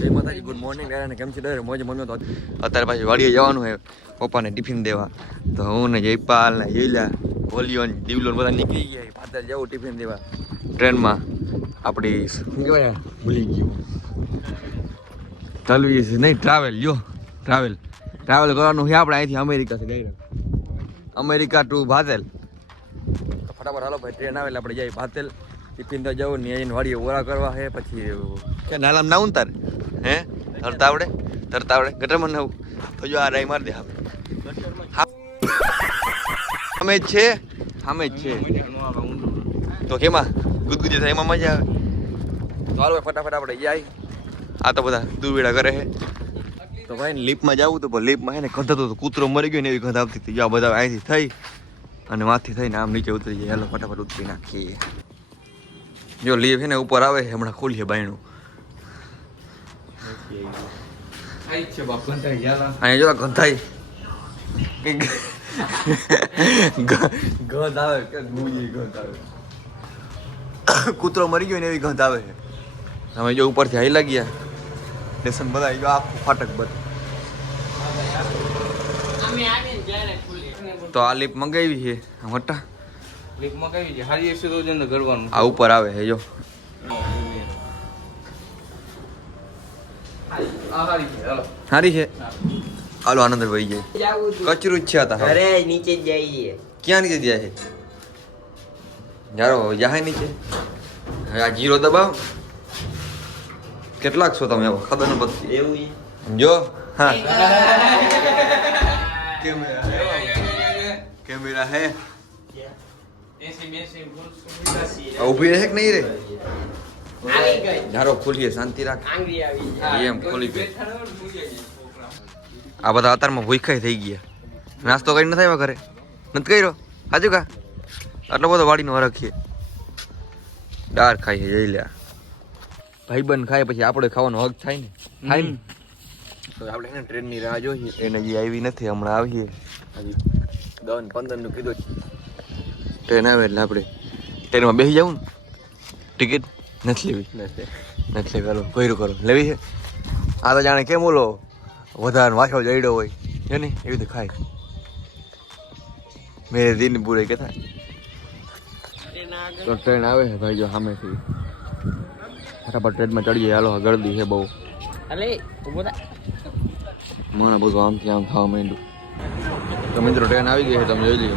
જય માતાજી, good morning. ને કેમ છે દર મોજે મમ્મી? તો અત્યારે પાછી વાડીએ જવાનું છે પપ્પાને ટિફિન દેવા. તો હું ને જયપાલ ને યલા હોલિયો ને દીવલો બધા નીકળી ગયા. પાછળ જવું ટિફિન દેવા ટ્રેનમાં. આપણી શું કહેવાય, ભૂલી ગયું, તલવી નહીં, ટ્રાવેલ કરવાનું છે આપણે અહીંથી અમેરિકાથી ડાયરેક્ટ અમેરિકા ટુ ભાતેલ. તો ફટાફટ હાલો ભાઈ, ટ્રેન આવે એટલે આપણે જઈએ ભાતેલ. ટિફિન તો જવું ને એને વાડીએ ઓરા કરવા છે. પછી કે નાલામ ના ઉતાર હે તરતા આવડે ગટરમાં નવું તો જો આ રાઈ મારી દે. અમે જ છે તો કેમાં ગુદગુદી થાય એમાં મજા આવે. તો હાલો ફટાફટ આપણે જાય. આ તો બધા દૂરવેડા કરે છે. તો ભાઈ ને લીપમાં જવું તો લીપમાં છે ને ગંધાતો તો કૂતરો મરી ગયો ને એવી ગંધ આવતી હતી. આ બધા અહીંથી થઈ અને માથી થઈને આમ નીચે ઉતરી જાય. હાલો ફટાફટ ઉતરી નાખીએ. જો લીપ છે ને ઉપર આવે છે, હમણાં ખોલીએ બાયણું. અહીંયા જો ગંધાઈ ગંધ આવે કે ગંધ આવે, કૂતરો મરી ગયો ને એવી ગંધ આવે છે. અમે જો ઉપરથી હાઈ લાગ્યા સ્ટેશન બધા જો આખું ફાટક બધું. તો આ લીપ મંગાવી છે મોટા લીપ મંગાવી છે, હારી હશે તો જ અંદર ગળવાનું. આ ઉપર આવે છે જો સારી છે. હાલો આનંદ ભાઈ જાય કચરું જ છે. હતા અરે નીચે જ જઈએ. ક્યાં નીચે જાય છે? જારો જાય નીચે. હવે આ જીરો દબાવ. કેટલાક છો તમે? ખબર ન પડતી એવું જો. હા કેમેરા હે ઉભી રહે કે નહીં રે? જારો ખોલીએ, શાંતિ રાખ. એમ ખોલી ગઈ. આ બધા અત્યારમાં ભૂખાઈ થઈ ગયા. નાસ્તો કરી નથી આવ્યા ઘરે? નથી કર્યો? હાજુ કા આટલો બધો વાડીનો હરખીએ. દાળ ખાઈ જઈ લ્યા. ભાઈબંધ ખાય પછી આપણે ખાવાનો હક થાય ને. થાય ને તો આપણે એને ટ્રેનની રાહ જોઈએ. એને જે આવી નથી, હમણાં આવીએ. હજી 10-15 નું કીધું. ટ્રેન આવે એટલે આપણે ટ્રેનમાં બેસી જવું ને. ટિકિટ નથી લેવી? નથી લેવી. હાલો ભર્યું કરો. લેવી છે? આ તો જાણે કેમ બોલો વધારે વાછો જઈડો હોય છે ને એવી રીતે ખાય. મેરે દિન પૂરે કે થાય. તો ટ્રેન આવે છે ભાઈ જો સામેથી. ફટાફટ ટ્રેનમાં ચડીએ. હાલો ગળદી છે બહુ. મને બધું આમથી આમ ખાવા માંડ્યું. તો મિત્રો ટ્રેન આવી ગઈ છે, તમે જોઈ લઈએ.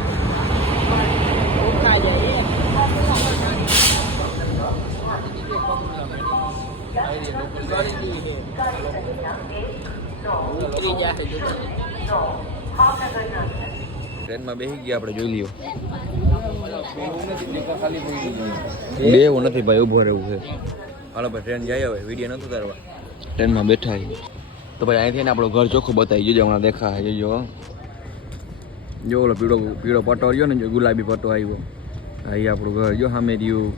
ટ્રેનમાં બેસી ગયા આપણે, જોઈ લ્યો. બેવું નથી ભાઈ, ઊભો રહેવું છે. હાલો ભાઈ ટ્રેન જાય. હવે વિડીયો નતું તારવા, ટ્રેનમાં બેઠા છે. તો ભાઈ અહીંથી ને આપણું ઘર ચોખ્ખું બતાવી જોજો. હમણાં દેખા જોજો. જો ઓલો પીળો પટ્ટો રહ્યો ને, જો ગુલાબી પટ્ટો આવ્યો. અહીં આપણું ઘર જો સામે રહ્યું.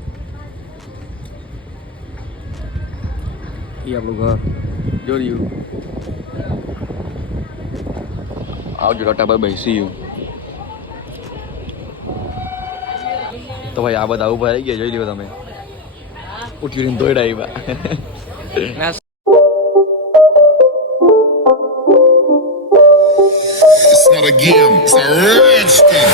એ આપણું ઘર જો રહ્યું. આવજો Tata bye bye, C you. તો ભાઈ આ બધા ઉભા રહી ગયા, જોઈ લ્યો તમે. ઉઠીને દોડા આવ્યા. It's not a game, it's a rich thing.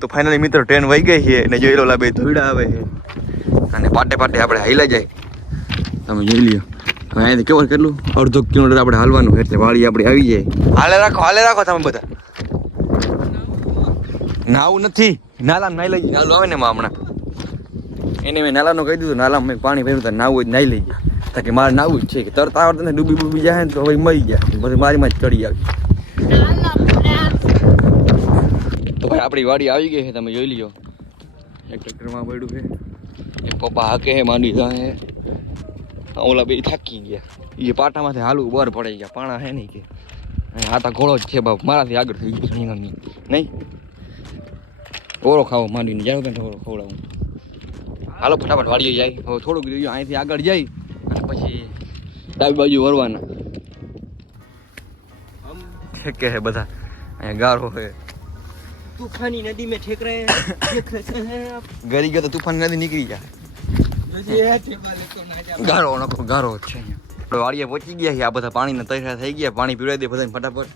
તો ફાઇનલી મિત્રો ટ્રેન વહી ગઈ છે ને જોઈ લો લા બે ધોઈડા આવે છે અને પાટે આપણે હાઈલા જાય. તમે જોઈ લ્યો. હવે અહીંથી કેવું કેટલું 1/2 કિલોમીટર આપણે હાલવાનું એટલે વાળી આપણે આવી જાય. હાલે રાખો તમે બધા. નાવું નથી, નાલા નાઈ લઈ. નાલું આવે ને એમાં હમણાં એને મેં નાલાનું કહી દીધું. નાલામાં મેં પાણી ભર્યું તો નાવું જ નાઈ લઈ ગયા. તાકે મારે નાવું જ છે કે તરતા આવડતું ને ડૂબી જાય ને તો હવે મરી ગયા. પછી મારીમાં જ ચડી આવી. તો ભાઈ આપણી વાડી આવી ગઈ છે, તમે જોઈ લ્યો. એક ટ્રેક્ટરમાં પડ્યું છે, એક પપ્પા હાકે છે, માંડી જાય. ઓલા બે થાકી ગયા. એ પાટામાંથી હાલવું બર પડી ગયા. પાણા હે નહીં કે આ તો ઘોડો જ છે બાપ, મારાથી આગળ થઈ ગયો રીંગણની નહીં. ઓરો ખાવો માંડીને જાય તો ખવડાવું. હાલો ફટાફટ વાળીએ જાય. હવે થોડુંક રહ્યું અહીંથી આગળ જાય અને પછી ડાબી બાજુ વળવાના. ઠેકે હે બધા અહીંયા ગારો હે. तूफानी नदी में ठेक रहे हैं ગરી ગયો તો તુફાન નદી નીકળી જાય. ગારો નખો ગારો જ છે અહીંયા. આપણે વાડીએ પહોંચી ગયા છીએ. આ બધા પાણીના તૈયાર થઈ ગયા. પાણી પીવડાવી દે બધાને ફટાફટ.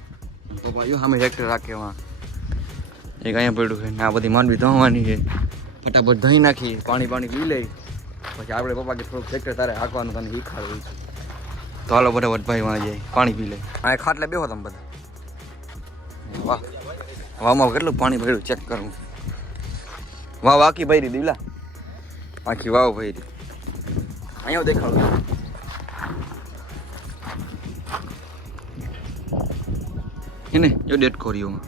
પપ્પા જો સામે ટ્રેક્ટર રાખે વાં એક અહીંયા પડ્યું છે ને આ બધી માંડવી ધોવાની છે. ફટાફટ ધોઈ નાખી, પાણી પી લઈ. પછી આપણે પપ્પા કે થોડુંક ટ્રેક્ટર તારે હાંકવાનું તને શીખાડવું છે. તો હાલો ફટાફટ ભાઈ વાં જાય પાણી પી લે. આ ખાટલે બેહો તમે બધા. વાહ વાહમાં કેટલું પાણી ભર્યું ચેક કરું. વાહ આખી ભરી દીવલા, આખી વાવ ભરી. અહીંયા દેખાડો એને જો ડેટ કોરીઓમાં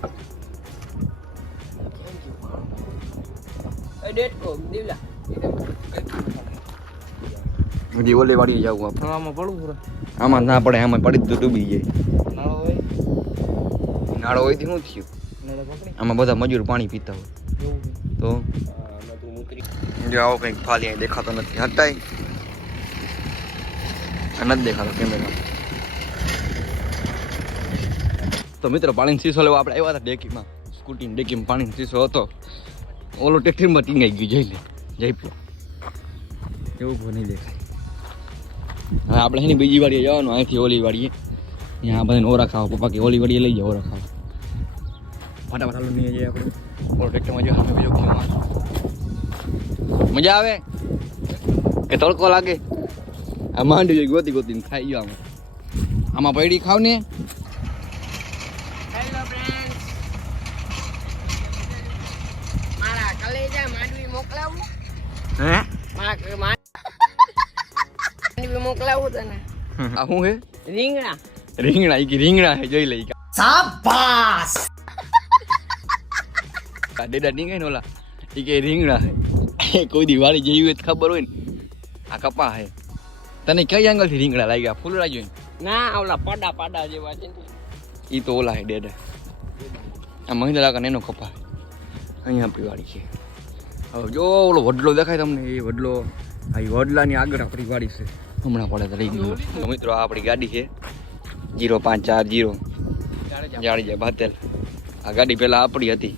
डेट को दिवला હજી ઓલે વાળી જાવું આપણે. આમાં પડું પૂરા આમાં ના પડે, આમાં પડી તો ડૂબી જાય. નાળો હોય નાળો હોય શું થયું? નાળો પકડી આમાં બધા મજૂર પાણી પીતા હોય એવું છે. તો જો આવો કંઈક ફાલી અહીં દેખાતો નથી. હટાય નથી દેખાતો કેમેરા. તો મિત્રો પાણીનો શીશો લેવા આપણે આવ્યા હતા ડેકીમાં. સ્કૂટીની ડેકીમાં પાણીનો શીશો હતો. ઓલો ટેક્ટરમાં ટીંગાઈ ગયું. જઈ લે જયપુર એવું નહીં દેખાય. હવે આપણે એની બીજી વાડીએ જવાનું. અહીંથી ઓલી વાડીએ ત્યાં બધાને ઓરા ખાવા. પપ્પા કે ઓલી વાડીએ લઈ જાઓ ઓરા ખાવા. ફટાફટ હાલો નહીં જઈએ આપણે. ઓલો ટ્રેક્ટરમાં જો સામે બીજો ખેમાં મજા આવે કે તડકો લાગે? આ માંડી જોઈ ગોતી ગોતીને ખાઈ ગયો. આમાં પૈડી ખાવ ને. हेलो फ्रेंड्स मारा कलेजा मांडवी मोकलाવું હે मांडवी मोकलाવું તને આ શું હે? રીંગણા રીંગણા ઈ કે રીંગણા હે જોઈ લઈ. શાબાશ આ ડેડા ડીંગાઈ ને ઓલા ઈ કે રીંગણા હે. કોઈ દી વાળી જેવી હોય તો ખબર હોય ને. આ કપા હે. તને કઈ એંગલ થી રીંગણા લાગ્યા? ફૂલડા જોઈને? ના ઓલા પાડા પાડા જેવા છે ને ઈ તો ઓલા હે ડેડા. આ મહિન્દ્રા કાકા એનો કપા હે. અહીંયા આપણી વાડી છે. હવે જો ઓલો વડલો દેખાય તમને, એ વડલો આ વડલાની આગળ આપણી વાડી છે. હમણાં પડે તો રહી ગયું. તો મિત્રો આ આપણી ગાડી છે 0540 જાડેજા ભાતેલ. આ ગાડી પહેલા આપણી હતી,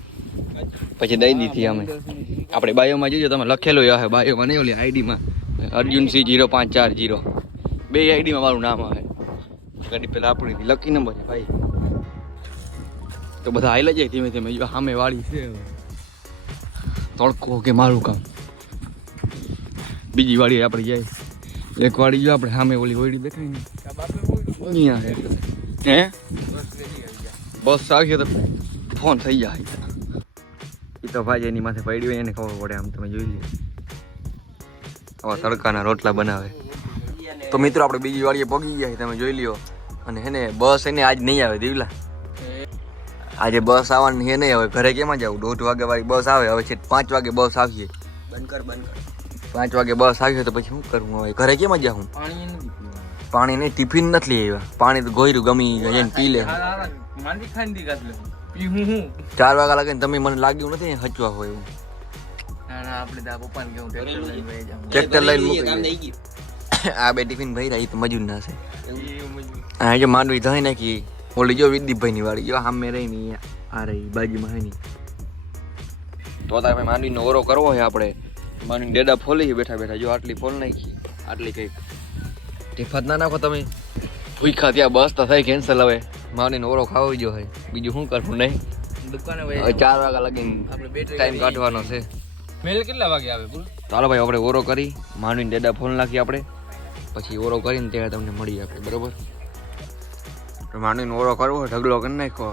પછી દઈ દીધી અમે. આપણે બાયોમાં જોજો તમે લખેલું હશે, બાયોમાં નહીં ઓલી આઈડીમાં અર્જુનસિંહ 0540 બે આઈડીમાં મારું નામ આવે. ગાડી પહેલા આપણી હતી, લકી નંબર છે ભાઈ. તો બધા હાઈલા જાય ધીમે ધીમે. જો સામે વાળી છે. તડકો કે મારું કામ. બીજી વાડી આપણે જાય. એક વાડી જો આપણે સામે ઓલી ઓયડી દેખાય ને અહીંયા હે. બસ આવી તો ફોન થઈ જાય. એ તો ભાઈ એની માથે પડી હોય એને ખબર પડે. આમ તમે જોઈ લો આવા તડકાના રોટલા બનાવે. તો મિત્રો આપણે બીજી વાડીએ પગી ગયા તમે જોઈ લ્યો. અને હેને બસ એને આજ નહીં આવે દીવલા. આજે બસ આવવાની હે નહીં. હવે ઘરે કેમાં જવું? 1:30 વાગે વાળી બસ આવે. હવે છે 5 વાગે બસ આવીએ. બંધ કર 5 વાગે બસ આવી તો પછી શું કરવું? હવે ઘરે કેમાં જાઉં? પાણી નથી પીવાનું. પાણી નહીં, ટિફિન નથી લઈ આવ્યા. પાણી તો ગોયરું ગમી જઈને પી લે. માંડી ખાઈને દી કાઢ લે પી હું 4 વાગ્યા લાગે ને તમે મને લાગ્યું નથી હચવા હોય એવું. ના ના આપણે તો પપ્પાને કેવું ટ્રેક્ટર લઈને વહી જાવ. ટ્રેક્ટર લઈને મૂકી કામ દે. થઈ ગયું આ બે ટિફિન ભરી રહ્યા. એ તો મજૂર ના છે. એ મજબૂત. હા જો માંડવી ધોઈ નાખી. ઓલી જો વિદીપભાઈની વાળી જો સામે રહી ને આ રહી બાજુમાં હે ની. તો તારે ભાઈ માંડવીનો ઓરો કરવો છે આપણે. માંડવી ડેડા ફોલી બેઠા બેઠા. જો આટલી ફોલ નાખી. આટલી કંઈક ટીફાત ના નાખો તમે. ભૂખા ત્યાં બસ તો થઈ કેન્સલ. હવે માંડવીનો ઓરો ખાવો જો હોય. બીજું શું કરવું નહીં. દુકાને હવે વહી 4 વાગ્યા લગીને આપણે બેટરી ટાઈમ કાઢવાનો છે. મેલ કેટલા વાગે આવે બોલ? ચાલો ભાઈ આપણે ઓરો કરી માંડવીને ડેડા ફોલ નાખી આપણે. પછી ઓરો કરીને ત્યારે તમને મળી આપણે બરોબર. માંડવીનો ઓરો કરવો ઢગલો કરી નાખો.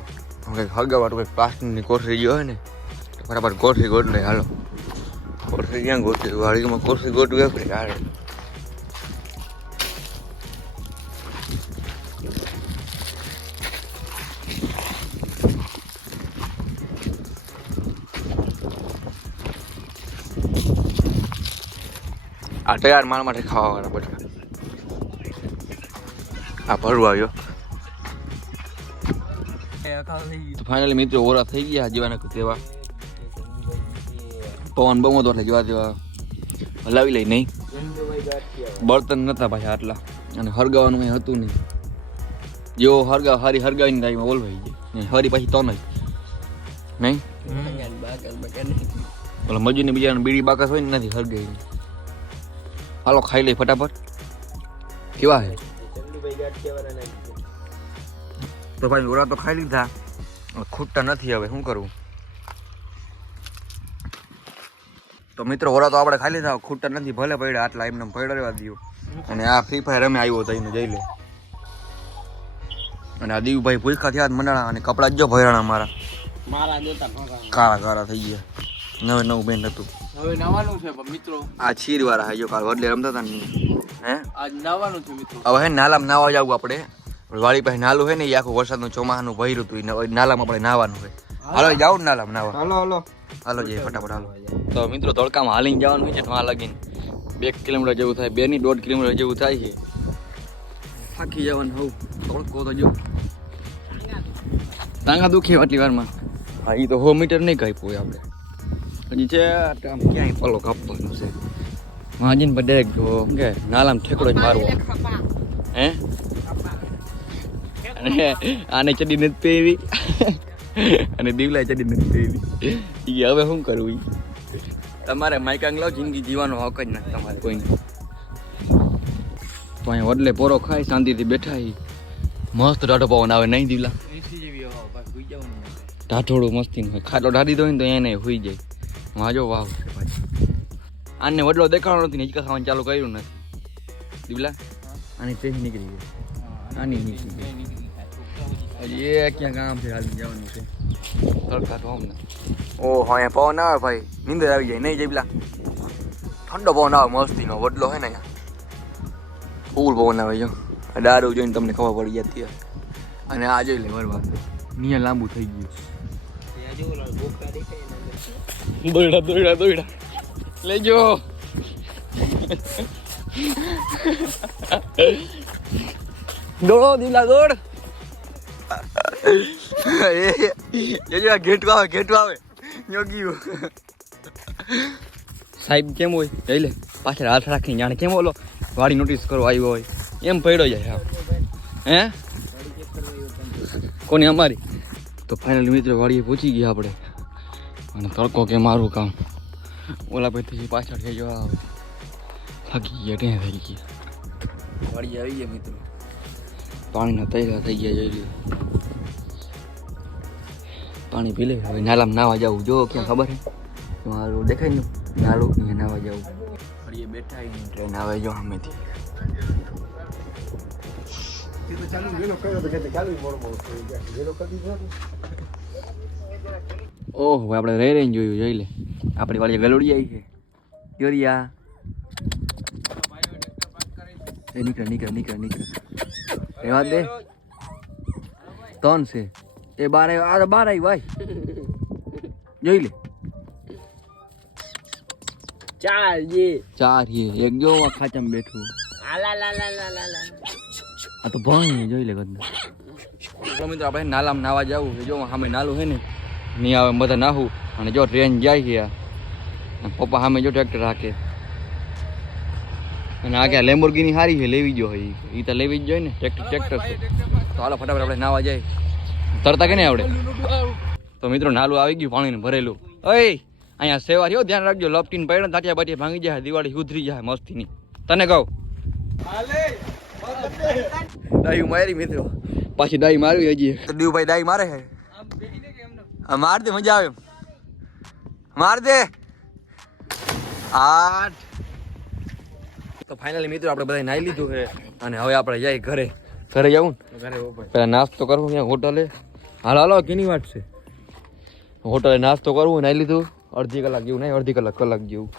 કંઈક હગાવાટું કંઈક પ્લાસ્ટિકની કોથળી જો હોય ને બરાબર કોથળી ગોઠવે. હાલો કોથળી ક્યાં ગોઠવી? વાડીમાં કોથળી ગોઠવી આપણે હારે. આ તૈયાર માર માટે ખાવા વાળા બધા. આ ભરવા આવ્યો તો ફાઇનલી મિત્રો ઓરા થઈ ગયા જેવાના તેવા પવન બહુ હતો એટલે જેવા તેવા હલાવી લઈ નહીં બળતણ નતા પાછા આટલા અને હરગાવાનું કંઈ હતું નહીં જેવો હારી હરગાવીને ટાઈમમાં ઓલવાઈ જાય હરી પાછી તો નહીં ઓલા મજૂરને બીજાને બીડી બાકસ હોય ને નથી હરગાવી હાલો ખાઈ લઈ ફટાફટ કેવા હે તો ભાઈ ઓરા તો ખાઈ લીધા ખૂટતા નથી હવે શું કરવું તો મિત્રો ઓરા તો આપણે ખાઈ લીધા ખૂટતા નથી ભલે પડ્યા આટલા એમને પડ્યા રહેવા દઉં અને આ ફ્રી ફાયર અમે આવ્યો તો એને જઈ લે અને આ દીવભાઈ ભૂલખા થયા મંડાણા અને કપડા જો ભરાણા મારા કાળા થઈ ગયા નવું બેન હતું હવે નવાનું છે મિત્રો આ છીર વાળા હે જો કાલ વડલે રમતા હતા ને હે આજ નવાનું છે મિત્રો હવે હે નાલામાં નાવા જવું આપણે વાળી પાસે નાલું હે ને એ આખું વરસાદનું ચોમાસાનું ભર્યું હતું નાલામાં આપણે નાવાનું હોય હાલો જાવ ને નાલામાં નાવા હાલો જઈએ ફટાફટ હાલો તો મિત્રો તડકામાં હાલીને જવાનું હોય છે ત્યાં લગીને 2 કિલોમીટર જેવું થાય 2 ની 1.5 કિલોમીટર જેવું થાય છે થાકી જવાનું હોવ તડકો તો જો ટાંગા દુખે આટલી વારમાં હા એ તો 100 મીટર નહીં કાપ્યું હોય આપણે હજી છે આમ ક્યાંય પલો કાપવાનું છે માજીને પર ડાયરેક્ટ શું કે નાલામાં ઠેકડો જ મારવો હે અને આને ચડી નથી પહેરી અને દીવલાએ ચડી નથી પહેરી એ હવે શું કરવું તમારે માઇકાંગ લાવ જિંદગી જીવવાનો હક જ નથી તમારે કોઈને તો અહીંયા વડલે પોરો ખાઈ શાંતિથી બેઠા મસ્ત ટાઢો પવન આવે નહીં દીવલા ટાઢોડું મસ્તી હોય ખાટલો ઢાળી દો ને તો એને હોઈ જાય વાજો વાવ છે પાછી આને વડલો દેખાડો નથી ને હિંચકા ખાવાનું ચાલુ કર્યું નથી દીવલા આની ટ્રેન નીકળી ગઈ આની નીકળી ગઈ હજી એ ક્યાં કામ છે હાલી જવાનું છે તડકા તો અમને ઓહો અહીંયા પવન આવે ભાઈ નીંદર આવી જાય નહીં જઈલા ઠંડો પવન આવે મસ્તીનો વડલો હોય ને અહીંયા ફૂલ પવન આવે જો દારૂ જોઈને તમને ખબર પડી જતી હોય અને આ જોઈ લે બરબાદ નિયા લાંબુ થઈ ગયું દોડ્યા લેજો દોડો દીલા દોડ ઘેટું આવે યોગ્યું સાહેબ કેમ હોય જઈ લે પાછળ હાથ રાખીને જાણે કેમ ઓલો વાડી નોટિસ કરવા આવ્યો હોય એમ પડ્યો જાય હે કોની અમારી તો ફાઇનલ મિત્રો વાડીએ પહોંચી ગયા આપણે અને તડકો કે મારું કામ ઓલા ભાઈ પાછળ થઈ જવા થાકી ગયા ત્યાં થઈ ગયા વાડીએ આવી ગયા મિત્રો પાણીના તૈયાર થઈ ગયા જઈ લે પાણી પી લે હવે નાલામાં નાવા જવું જો ક્યાં ખબર હે મારું દેખાય ને નાલું અહીંયા નાવા જવું વાડીએ બેઠા ટ્રેન આવે જો સામેથી ઓહો આપણે રહી જોયું જોઈ લે આપણી વાળી ગલોડી આવી છે યોરિયા એ નીકળ રેવા દે ત્રણ છે એ બાર આવી ભાઈ જોઈ લે ચાર એક જો ખાચામાં બેઠું આ તો ભણ જોઈ લે બધા મિત્રો આપણે નાલામાં નાવા જવું જો સામે નાલું છે ને નહીં આવે બધા નાહું અને જો ટ્રેન જાય છે પપ્પા સામે જો ટ્રેક્ટર રાખે અને આ ક્યાં લેમ્બોર્ગિની સારી છે લેવી જો હોય એ તો લેવી જ જોઈએ ને ટ્રેક્ટર છે તો હાલો ફટાફટ આપણે નાવા જાય તરતા કે નહીં આવડે તો મિત્રો નાલું આવી ગયું પાણીને ભરેલું ઓય અહીંયા સેવા થયો ધ્યાન રાખજો લપટીને પડે તાટિયા બાટિયા ભાંગી જાય દિવાળી સુધરી જાય મસ્તીની તને કહું ડાયું મારી મિત્રો પાછી ડાઈ મારવી હજી દીવભાઈ ડાઈ મારે છે માર દે મજા આવે માર દે 8 તો ફાઇનલી મિત્રો આપણે બધા નાઈ લીધું છે અને હવે આપણે જઈએ ઘરે જવું ને પેલા નાસ્તો કરવો ત્યાં હોટલે હાલો કેની વાત છે હોટલે નાસ્તો કરવું નાઈ લીધું અડધી કલાક જેવું નહીં અડધી કલાક જેવું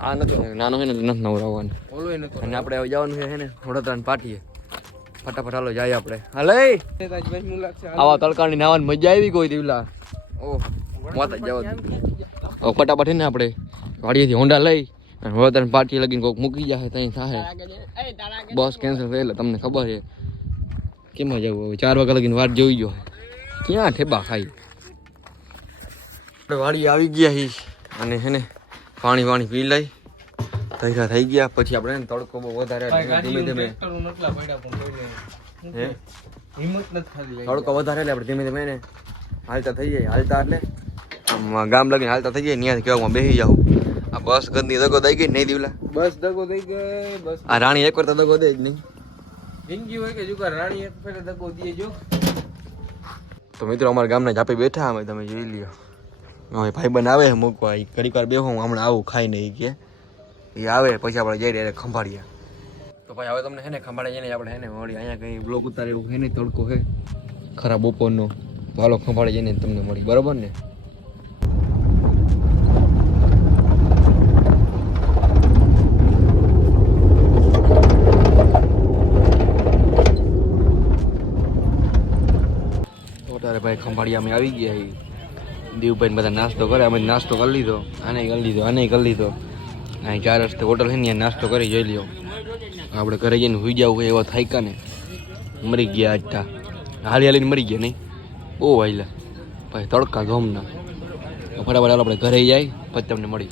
આ નથી નાનો છે ને નથી નવરાવવાનું અને આપણે હવે જવાનું છે ને વડોદરાની પાટીએ ફટાફટ હાલો જાય આપણે હાલે આવા તડકાની નાવાની મજા આવી કોઈ દીવલા ઓહ મોત જ જવા હવે ફટાફટ ને આપણે ગાડીએથી હોન્ડા લઈ અને વડોદરાની પાટીએ લગીને કોઈક મૂકી જાય ત્યાં થાય બસ કેન્સલ થઈ એટલે તમને ખબર છે કેમાં જવું હવે 4 વાગ્યા લગીને વાત જોઈ ગયો ક્યાં ઠેબા ખાઈ આપણે વાડી આવી ગયા હી અને હે ને પાણી પી લઈ તૈયાર થઈ ગયા પછી આપણે ને તડકો બહુ વધારે ધીમે ધીમે હિંમત નથી થતી તડકો વધારે એટલે આપણે ધીમે ધીમે ને હાલતા થઈ જાય હાલતા એટલે ગામ લગીને હાલતા થઈ જાય ત્યાંથી કેવામાં બેસી જાવ આ બસ ગંદી દગો દઈ ગઈ નહીં દીવલા બસ દગો થઈ ગઈ બસ આ રાણી એક વાર તો દગો દે જ નહીં જિંદગી હોય કે જુગાર રાણી એક ફેરે દગો દીએ જો તો મિત્રો અમારા ગામના જાપે બેઠા અમે તમે જોઈ લ્યો હવે ભાઈબંધ આવે મૂકવા ઘડીક વાર બેહો હું હમણાં આવું ખાઈને એ કે એ આવે પછી આપણે જઈ રહ્યા ખંભાળીએ તો ભાઈ હવે તમને હે ને ખંભાળે જઈને આપણે હે ને મળી અહીંયા કંઈ બ્લોક ઉતારે એવું હે ને તડકો હે ખરાબ બપોરનો તો હાલો ખંભાળે જઈને તમને મળી બરોબર ને અત્યારે ભાઈ ખંભાળિયા અમે આવી ગયા દીવભાઈ બધા નાસ્તો કરે અમે નાસ્તો કરી લીધો આને કરી લીધો અહીં 4 રસ્તે હોટલ છે ને નાસ્તો કરી જોઈ લ્યો આપણે ઘરે જઈને હુઈ જવું હોય એવા થાયકા ને મરી ગયા આજતા હાલીને મરી ગયા નહીં બહુ હાલ્યા ભાઈ તડકા ધોમના ફટાફટ આપણે ઘરે જાય પછી તમને મળી